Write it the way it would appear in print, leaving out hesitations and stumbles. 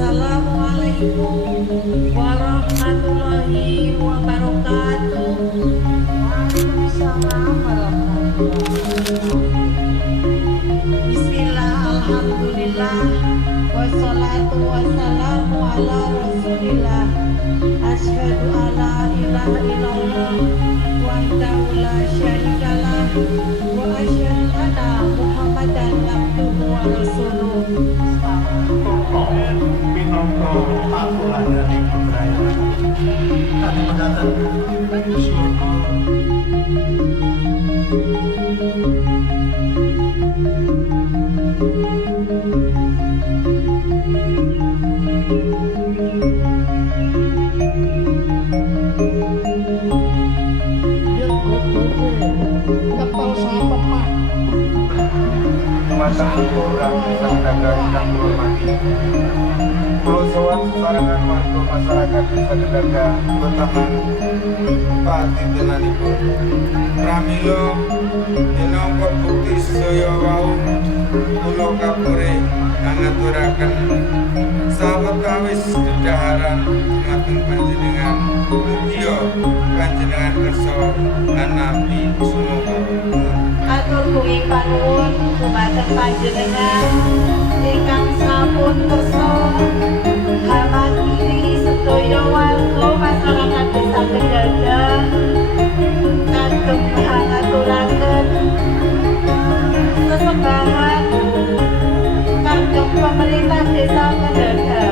Assalamualaikum warahmatullahi wabarakatuh. Waalaikumsalam warahmatullahi wabarakatuh. Bismillah, alhamdulillah, wassalatu wassalamu ala rasulillah. Asyhadu alla ilaha illallah wahdahu la syarikalah wa asyhadu anna Muhammadan abduhu wa rasuluh. Minangka aturan dari keberayaan kami mendatang surga. Kapal sama mah matang orang serta dari kang hormati pulau sowan sesarengan warga masyarakat desa Gedaga bertahan pati tenanipun pramila minangka bukti sedaya wau kula kapure ngaturaken sawetawis dedaharan dumateng panjenengan mugia panjenengan kersa lan nabi sumangga Atur kuing panuwun dumateng panjenengan ingkang sampun kersa ngamati sedaya warga masyarakat desa Gedaga kagem ngaturaken sesembahan kagem pemerintah desa Gedaga.